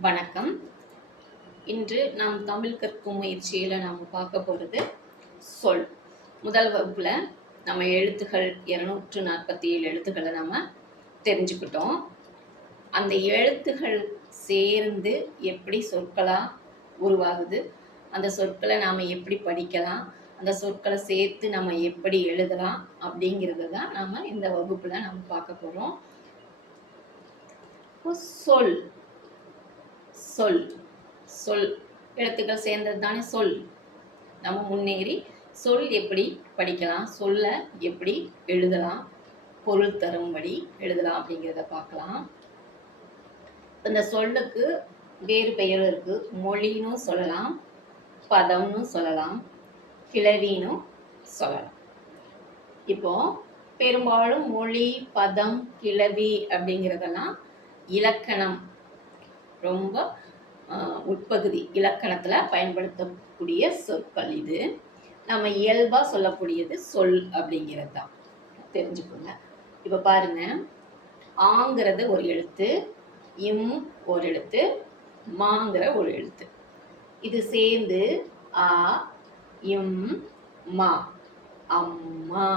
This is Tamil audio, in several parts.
வணக்கம். இன்று நாம் தமிழ் கற்கும் முயற்சியில் நாம் பார்க்க போகிறது சொல். முதல் வகுப்புல நம்ம எழுத்துகள் 247 எழுத்துக்களை நம்ம தெரிஞ்சுக்கிட்டோம். அந்த எழுத்துகள் சேர்ந்து எப்படி சொற்களா உருவாகுது, அந்த சொற்களை நாம் எப்படி படிக்கலாம், அந்த சொற்களை சேர்த்து நம்ம எப்படி எழுதலாம் அப்படிங்கிறது தான் நம்ம இந்த வகுப்புல நம்ம பார்க்க போறோம். சொல் சொல் சொல் எழுத்துக்கள் சேர்ந்தது தானே சொல். நம்ம முன்னேறி சொல் எப்படி படிக்கலாம், சொல்ல எப்படி எழுதலாம், பொருள் தரும்படி எழுதலாம் அப்படிங்கிறத பார்க்கலாம். இந்த சொல்லுக்கு வேறு பெயர் இருக்கு. மொழின்னு சொல்லலாம், பதம்னு சொல்லலாம், கிளவின்னு சொல்லலாம். இப்போ பெரும்பாலும் மொழி, பதம், கிளவி அப்படிங்கிறதெல்லாம் இலக்கணம், ரொம்ப உட்பகுதி இலக்கணத்தில் பயன்படுத்தக்கூடிய சொற்கள். இது நம்ம இயல்பாக சொல்லக்கூடியது சொல் அப்படிங்கிறது தான், தெரிஞ்சுக்கோங்க. இப்போ பாருங்க, ஆங்கிறது ஒரு எழுத்து, இம் ஒரு எழுத்து, மாங்கிற ஒரு எழுத்து. இது சேர்ந்து ஆ இம் மா, அம்மா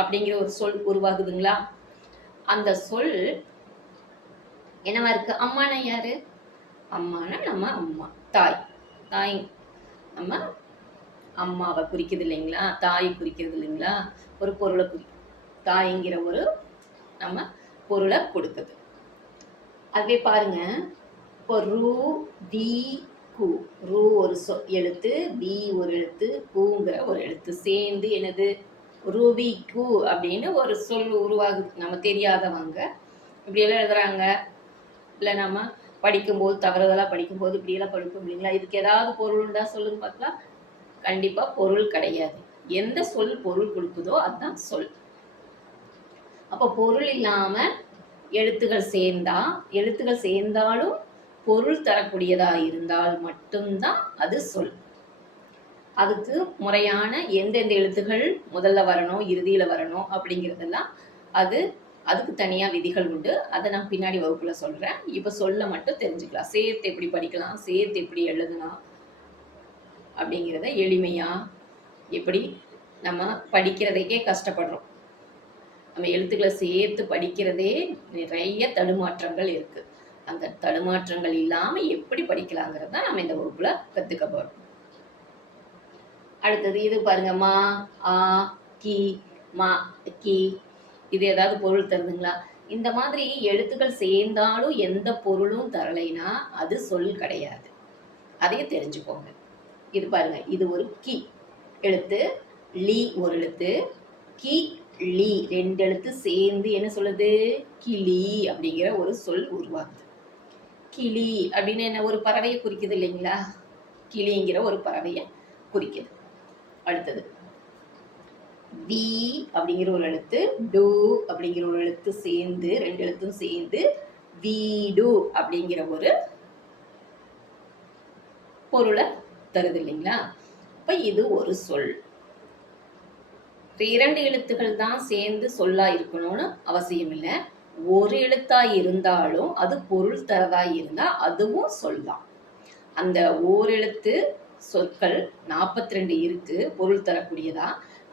அப்படிங்கிற ஒரு சொல் உருவாகுதுங்களா? அந்த சொல் என்னவா இருக்கு? அம்மானா யாரு? அம்மானா நம்ம அம்மா, தாய். தாய் நம்ம அம்மாவை குறிக்கிறது இல்லைங்களா? தாய் குறிக்கிறது இல்லைங்களா? ஒரு பொருளை தாய்ங்கிற ஒரு நம்ம பொருளை கொடுக்குது. அதுவே பாருங்க, இப்போ ரூ வி கு, ரூ ஒரு எழுத்து, வி ஒரு எழுத்து, கூங்கிற ஒரு எழுத்து சேர்ந்து என்னது? ரூவி கு அப்படின்னு ஒரு சொல் உருவாகுது. நம்ம தெரியாதவங்க இப்படியெல்லாம் எழுதுறாங்க. இல்லை நம்ம படிக்கும்போது தவறுதலாக படிக்கும்போது இப்படியெல்லாம் படிக்கும் இல்லைங்களா? இதுக்கு ஏதாவது பொருள் உண்டா சொல்லுங்க பார்க்கலாம். கண்டிப்பாக பொருள் கிடையாது. எந்த சொல் பொருள் கொடுக்குதோ அதுதான் சொல். அப்போ பொருள் இல்லாமல் எழுத்துகள் சேர்ந்தாலும் பொருள் தரக்கூடியதா இருந்தால் மட்டும்தான் அது சொல். அதுக்கு முறையான எந்தெந்த எழுத்துகள் முதல்ல வரணும், இறுதியில் வரணும் அப்படிங்கிறதெல்லாம் அதுக்கு தனியாக விதிகள் உண்டு. அதை நான் பின்னாடி வகுப்புல சொல்கிறேன். இப்போ சொல்ல மட்டும் தெரிஞ்சுக்கலாம். சேர்த்து எப்படி படிக்கலாம், சேர்த்து எப்படி எழுதலாம் அப்படிங்கிறத எளிமையாக எப்படி நம்ம படிக்கிறதுக்கே கஷ்டப்படுறோம். நம்ம எழுத்துக்களை சேர்த்து படிக்கிறதே நிறைய தடுமாற்றங்கள் இருக்குது. அந்த தடுமாற்றங்கள் இல்லாமல் எப்படி படிக்கலாங்கிறது தான் நம்ம இந்த வகுப்புல கற்றுக்க போகிறோம். அடுத்தது இது பாருங்க, மா, ஆ, கி, மா, கி, இது ஏதாவது பொருள் தருதுங்களா? இந்த மாதிரி எழுத்துக்கள் சேர்ந்தாலும் எந்த பொருளும் தரலைன்னா அது சொல் கிடையாது. அதையும் தெரிஞ்சுக்கோங்க. இது பாருங்க, இது ஒரு கி எழுத்து, லி ஒரு எழுத்து, கி லி ரெண்டு எழுத்து சேர்ந்து என்ன சொல்லுது? கிளி அப்படிங்கிற ஒரு சொல் உருவாகுது. கிளி அப்படின்னு என்ன? ஒரு பறவையை குறிக்குது இல்லைங்களா? கிளிங்கிற ஒரு பறவையை குறிக்குது. அடுத்தது வி அப்படிங்கிற ஒரு எழுத்து, டு அப்படிங்கிற ஒரு எழுத்து சேர்ந்து, ரெண்டு எழுத்தும் சேர்ந்து வீடு அப்படிங்கிற ஒரு பொருளை தருது இல்லைங்களா? அப்ப இது ஒரு சொல். இரண்டு எழுத்துக்கள் தான் சேர்ந்து சொல்லா இருக்கணும்னு அவசியம் இல்லை. ஒரு எழுத்தா இருந்தாலும் அது பொருள் தரதா இருந்தா அதுவும் சொல் தான். அந்த ஓரெழுத்து சொற்கள் 42 இருக்கு பொருள் தரக்கூடியதா.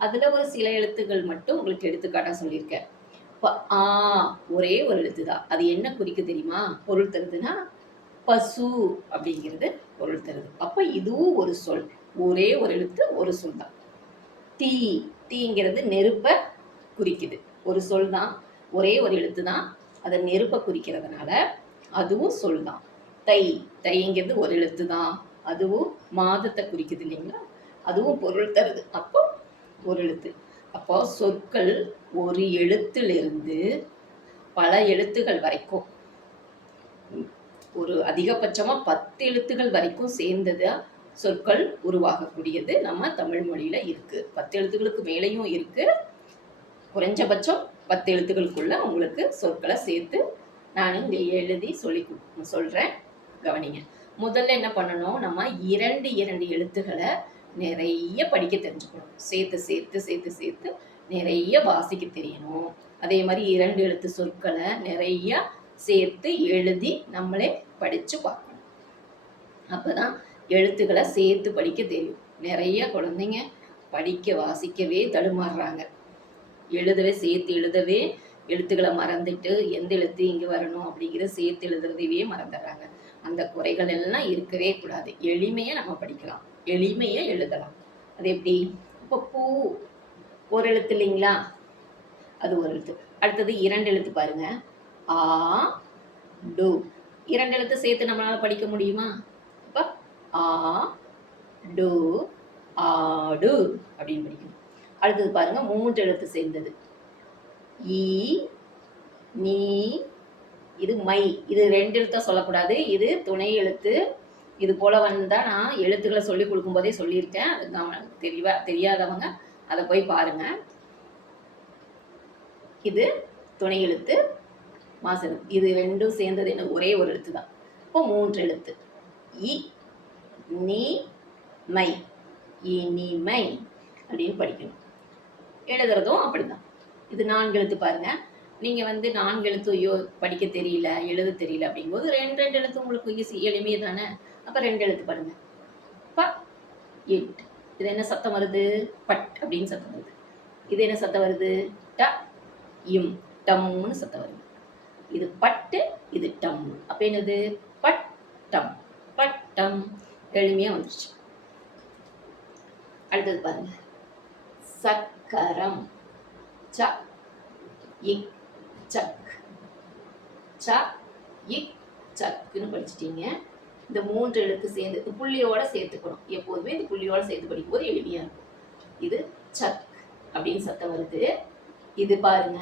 அதுல ஒரு சில எழுத்துக்கள் மட்டும் உங்களுக்கு எடுத்துக்காட்டா சொல்லியிருக்கேன். இப்போ ஆ ஒரே ஒரு எழுத்து தான். அது என்ன குறிக்க தெரியுமா? பொருள் தருதுன்னா பசு அப்படிங்கிறது பொருள் தருது. அப்ப இதுவும் ஒரு சொல். ஒரே ஒரு எழுத்து, ஒரு சொல் தான். தீ, தீங்கிறது நெருப்பை குறிக்குது. ஒரு சொல் தான், ஒரே ஒரு எழுத்து தான், அதை நெருப்பை குறிக்கிறதுனால அதுவும் சொல் தான். தை, தைங்கிறது ஒரு எழுத்து தான், அதுவும் மாதத்தை குறிக்குது இல்லைங்களா? அதுவும் பொருள் தருது. அப்போ ஒரு எழுத்து. அப்போ சொற்கள் ஒரு எழுத்திலிருந்து பல எழுத்துகள் வரைக்கும், ஒரு அதிகபட்சமா 10 எழுத்துகள் வரைக்கும் சேர்ந்ததா சொற்கள் உருவாகக்கூடியது நம்ம தமிழ் மொழியில இருக்கு. 10 எழுத்துக்களுக்கு மேலேயும் இருக்கு. குறைஞ்சபட்சம் 10 எழுத்துக்களுக்குள்ள உங்களுக்கு சொற்களை சேர்த்து நான் இங்கே எழுதி சொல்றேன். கவனிங்க. முதல்ல என்ன பண்ணணும்? நம்ம இரண்டு எழுத்துக்களை நிறைய படிக்க தெரிஞ்சுக்கணும். சேர்த்து சேர்த்து சேர்த்து சேர்த்து நிறைய வாசிக்க தெரியணும். அதே மாதிரி 2 எழுத்து சொற்களை நிறைய சேர்த்து எழுதி நம்மளே படிச்சு பார்க்கணும். அப்பதான் எழுத்துக்களை சேர்த்து படிக்க தெரியும். நிறைய குழந்தைங்க படிக்க வாசிக்கவே தடுமாறுறாங்க. சேர்த்து எழுதவே எழுத்துக்களை மறந்துட்டு எந்த எழுத்து இங்க வரணும் அப்படிங்கிற சேர்த்து எழுதுறதையே மறந்துடுறாங்க. அந்த குறைகள் எல்லாம் இருக்கவே கூடாது. எளிமையா நம்ம படிக்கலாம், எளிமையா எழுதலாம். அது எப்படி? இப்போ பூ ஒரு எழுத்து இல்லைங்களா, அது ஒரு எழுத்து. அடுத்தது 2 எழுத்து பாருங்க, ஆ டு. 2 எழுத்து சேர்த்து நம்மளால படிக்க முடியுமா? அப்ப ஆ டு ஆடு அப்படின்னு படிக்கணும். அடுத்தது பாருங்க, 3 எழுத்து சேர்ந்தது, ஈ நீ. இது மை. இது 2 எழுத்தா சொல்லக்கூடாது, இது துணை எழுத்து. இது போல வந்தா நான் எழுத்துக்களை சொல்லி கொடுக்கும் போதே சொல்லியிருக்கேன். அது தெரியாதவங்க அதை போய் பாருங்க. இது துணை எழுத்து, மாசு. இது 2ம் சேர்ந்தது என்ன? ஒரே ஒரு எழுத்து தான். இப்போ 3 எழுத்து, இ நீ மை, இனிமை அப்படின்னு படிக்கணும். எழுதுறதும் அப்படிதான். இது 4 எழுத்து பாருங்க. நீங்க 4 எழுத்து படிக்க தெரியல, எழுத தெரியல அப்படிங்கும்போது 2 எழுத்து உங்களுக்கு ஈஸி, எளிமையே தானே. அப்ப 2 எழுத்து பாருங்க, ப இட். இது என்ன சத்தம் வருது? பட் அப்படின்னு சத்தம் வருது. இது என்ன சத்தம் வருது? ட இம், டம்னு சத்தம் வருது. இது பட்டு, இது டம். அப்ப என்னது? பட்டம், பட்டம். எளிமையா வந்துருச்சு. அடுத்தது பாருங்க, சக்கரம், ச இக் சக், ச இக் சக்குன்னு படிச்சிட்டீங்க. இந்த 3 எழுத்து சேர்ந்து புள்ளியோட சேர்த்துக்கணும். எப்போதுமே இந்த புள்ளியோட சேர்த்து படிக்கும்போது எளிமையா இருக்கும். இது சக் அப்படின்னு சத்தம் வருது. இது பாருங்க,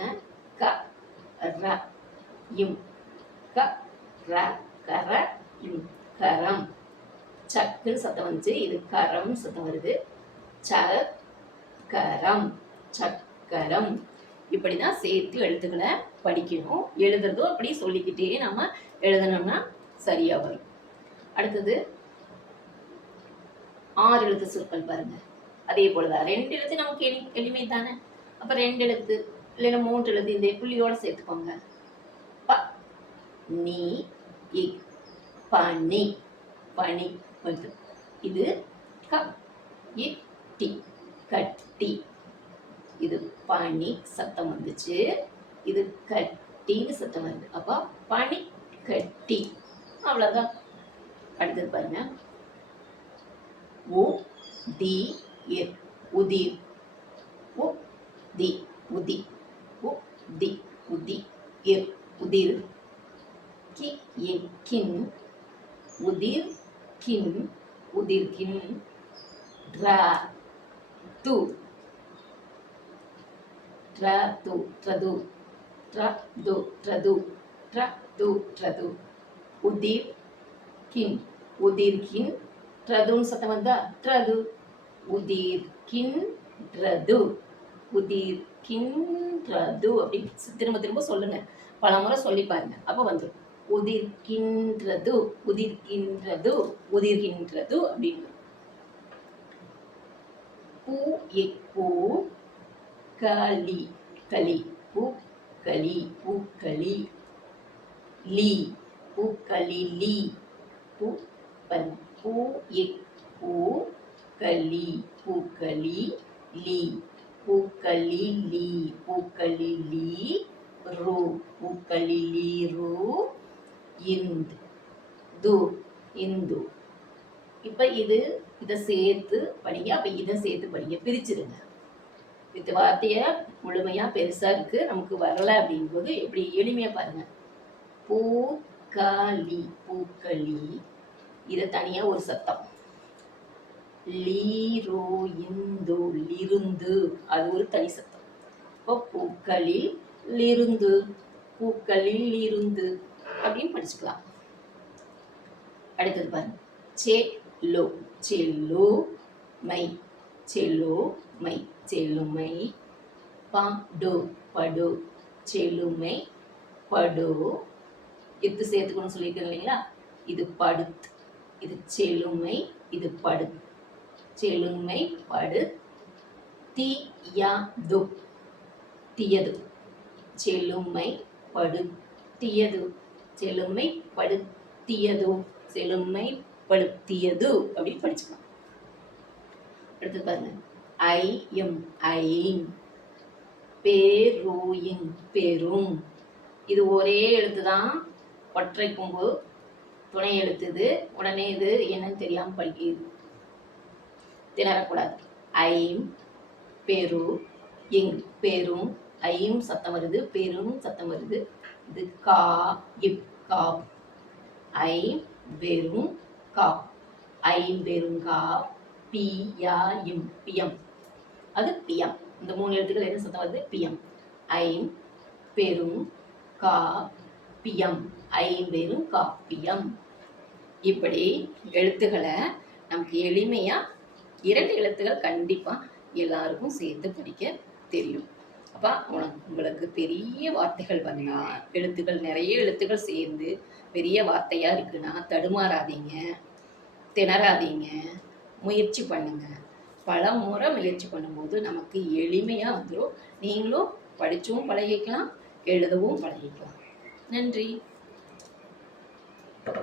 க ர இம், க ர கர இம், கரம். சக்குன்னு சத்தம் வந்துச்சு. இது கரம் சத்தம் வருது. சக்கரம், சக்கரம். இப்படிதான் சேர்த்து எழுத்துக்களை படிக்கணும். எழுதுறதும் அப்படி சொல்லிக்கிட்டே நம்ம எழுதணும்னா சரியா வரும். அடுத்தது 6 எழுத்து சொற்கள் பாருங்க. அதே போலதான் 2 எழுத்து நமக்கு எளிமை தானே. அப்ப 2 எழுத்து இல்லைன்னா 3 எழுத்து இந்த புள்ளியோட சேர்த்துக்கோங்க. ப நீ இக், பனி, பனி. இது க இக் டி, கட்டி. இது பனி சத்தம் வந்துச்சு. இது கட்டின்னு சத்தம் வருது. அப்ப பனி கட்டி. அவ்வளவுதான். அடுத்தது பாருங்க, உ தி இர், உதிர். உ தி, உதி. உ தி, உதி இர், உதிர். கி இன், கின், உதிர் கின், உதிர்கின். ர து, ட்ரது, ட்ரது, ட்ரது, ட்ரது, ட்ரது, ட்ரது. உதிர் கின், உதிர்கின். ட்ரதுன்னு சத்தம் வந்தா ட்ரது. உதிர்கின் ட்ரது, உதிர்கின்றது. அப்படி திரும்ப திரும்ப சொல்லுங்க, பல முறை சொல்லி பாருங்க. அப்ப வந்துடும். உதிர்கின்றது, உதிர்கின்றது, உதிர்கின்றது அப்படின்னு. பூ எப்பூ, களி, களி, பூக்களி, பூக்களி. லீ, பூக்களி, லீ. பூ பூ இக் பூ, களி, பூக்களி, லீ. பூக்களி, லீ, பூக்களி, லீ. ரூ, பூக்களி, லீ, ரூ. இந்து, து, இந்து. இப்ப இதை சேர்த்து படிங்க. அப்ப இதை சேர்த்து படிங்க, பிரிச்சிருங்க. இந்த வார்த்தைய முழுமையா பெருசா இருக்கு, நமக்கு வரல அப்படிங்கும்போது எப்படி எளிமையா பாருங்க. பூக்களி, பூக்களி. இதை தனியா ஒரு சத்தம். லீரோ இந்து, லிருந்து. அது ஒரு தனி சத்தம். இப்போ பூக்களில் லிருந்து, பூக்களில் இருந்து அப்படின்னு படிச்சுக்கலாம். அடுத்தது பாருங்க, செல்லோ, செல்லோ மை, செல்லோ மை, செல்லுமை. படு, படு, செல்லுமை, படு. இது சேர்த்துக்கணும் சொல்லியிருக்கேன் இல்லைங்களா. இது படுத்து, இது செல்லுமை, இது படு, செல்லுமை, படு. தீயது, தீயது, செல்லுமை, படு, தீயது. செழுமைப்படுத்தியதோ, செழுமைப்படுத்தியது அப்படின்னு படிச்சுக்கலாம். அடுத்து பாருங்க, ஐயம் ஐம், பேரோயின் பெரும். இது ஒரே எழுத்து தான், ஒற்றை கொம்பு, துணை எழுத்துது. உடனே இது என்னன்னு தெரியாம படிக்கிறது, திணறக்கூடாது. ஐம் பெரு இங், பெரும். ஐயும் சத்தம் வருது, பெரும் சத்தம் வருது. இது கா இப், காப். ஐம் வெறும் காப், ஐம்பெரும் காப். பியா இம், பியம். அது பியம். இந்த 3 எழுத்துக்கள் என்ன சத்தம் வருது, பியம். ஐம் பெரும் கா பியம், ஐம்பெரும் காப்பியம். இப்படி எழுத்துக்களை நமக்கு எளிமையா 2 எழுத்துக்கள் கண்டிப்பா எல்லாருக்கும் சேர்த்து படிக்க தெரியும். அப்ப உங்களுக்கு பெரிய வார்த்தைகள் வந்தா, எழுத்துக்கள் நிறைய எழுத்துக்கள் சேர்ந்து பெரிய வார்த்தையா இருக்குன்னா தடுமாறாதீங்க, திணறாதீங்க, முயற்சி பண்ணுங்க. பல முறை முயற்சி பண்ணும்போது நமக்கு எளிமையா வந்துடும். நீங்களும் படிச்சும் பழகிக்கலாம், எழுதவும் பழகிக்கலாம். நன்றி.